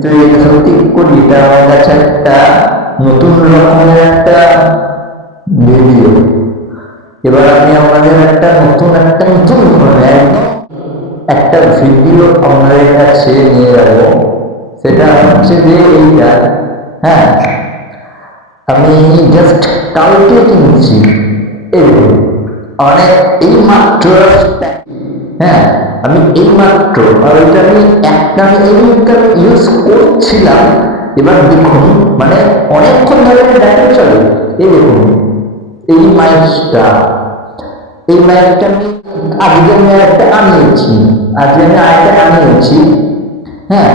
তো এটা সত্যি করি, এটা আমার কাছে একটা নতুন রকমের একটা ভিডিও। এবার আমি আপনাদের একটা নতুন ধরনের একটা ভিডিও আপনাদের কাছে নিয়ে যাবো। সেটা হচ্ছে যে এইটা, হ্যাঁ, আমি জাস্ট কালকে কিনছি এবং অনেক এই মাত্র, হ্যাঁ আমি এই মাত্র, আর ওইটা আমি একটা ইউজ করছিলাম। এবার দেখুন, মানে অনেকক্ষণ ধরে দেখা চলে। এই দেখুন, এই মাইকটা, আমি আজকে আমি একটা আনিয়েছি, হ্যাঁ।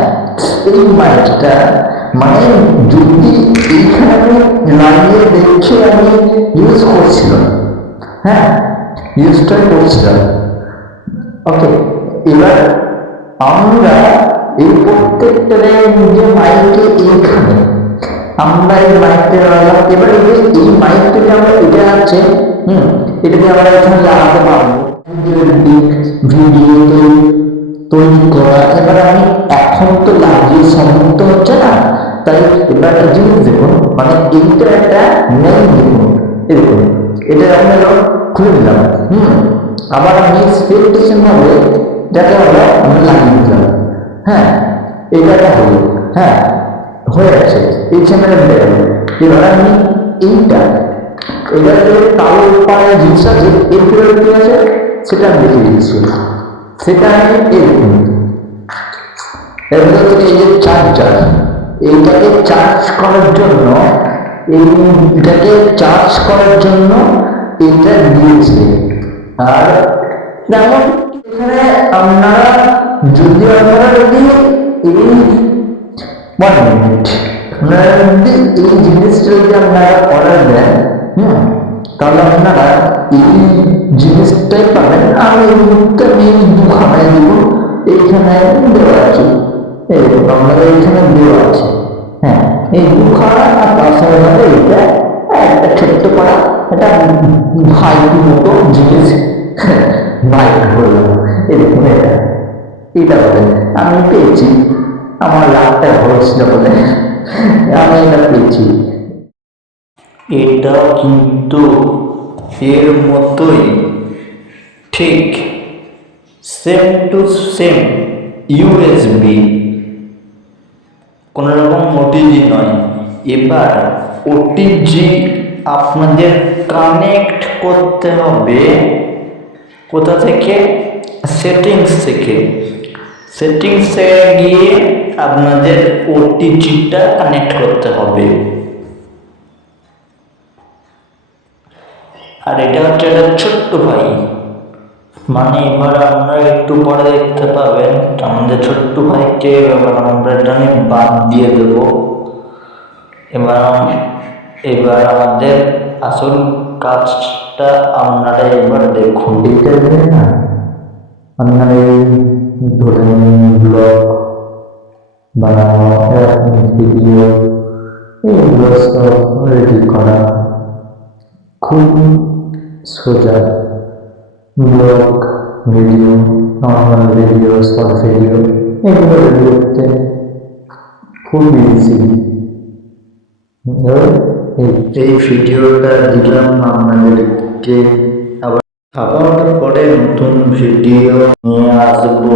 এই মাইকটা মানে যদি এইখানে আমি লাগিয়ে দেখে আমি ইউজ করছিলাম, হ্যাঁ ইউজটা করছিলাম, ওকে। এবার আমরা এই প্রত্যেকটা যে মাইকে এইখানে আমরা এই মাইকটা লাগালাম। এবার এই মাইকটা যে আমরা এটা আছে, এটাকে আমরা এখানে লাগাতে পারবো ভিডিও তৈরি করা। এবার আমি এখন তো লাগিয়ে সম্মত হচ্ছে না, তাই এবার একটা জিনিস দেখুন, মানে এইটা একটা মেইন দেখুন, এরকম এটা আমরা খুলে দিলাম, আবার আমি এক্সপেকটেশন ভাবে এটাকে আমরা লাগিয়ে দিলাম, হ্যাঁ এটা হলো, হ্যাঁ হয়ে গেছে এই চ্যানেলের দেখেন। এবার আমি এইটা এবার যে কালো পায়ে জিনিস আছে এরপরে কি আছে সেটা আমি দেখিয়ে দিচ্ছি। সেটা আমি এরকম এগুলো থেকে এই যে চার্জার, এইটাকে চার্জ করার জন্য এইটা দিয়েছে। আর যেমন এখানে আপনারা যদি এই 1 মিনিট আপনারা যদি এই জিনিসটা যদি আপনারা অর্ডার দেন, তাহলে আপনারা এই জিনিসটাই পাবেন। আমি এই মুহূর্তে আমি দুখানায় দেব, এইখানে দেওয়া আছে, আপনারা এইখানে দেওয়া আছে, হ্যাঁ এই দুখানা। আর তার সঙ্গে সাথে এটা একটা ছোট্ট করা একটা ভাইটির মতো জিনিস, ভাইট হলো এরকম। এটা বলে আমি পেয়েছি, আমার লাভটা হয়েছিল বলে আমি এটা পেয়েছি। এটা কিন্তু এর মতোই ঠিক সেম টু সেম ইউএসবি, কোনো রকম ওটিজি নয়। এবার ওটিজি আপনাদের কানেক্ট করতে হবে কোথা থেকে? সেটিংসে গিয়ে আপনাদের ওটিজিটা কানেক্ট করতে হবে। আর এটা হচ্ছে একটা ছোট্ট ভাই, মানে এবার আপনারা একটু পরে দেখতে পাবেন আমাদের ছোট্ট ভাইকে এবার আমরা জানি বাদ দিয়ে দেব। এবার আমাদের আসল কাজটা আপনারা এবার দেখুন। এটা না আপনারা ধরে ব্লগ বানানো, ভিডিও এইগুলো সব রেডি করা খুব সোজা। Blog video, normal video, short video এগুলো রেডি করতে খুব ইজি। এই ভিডিওটা দিলাম আপনাদেরকে, আবার পরে নতুন ভিডিও নিয়ে আসবো।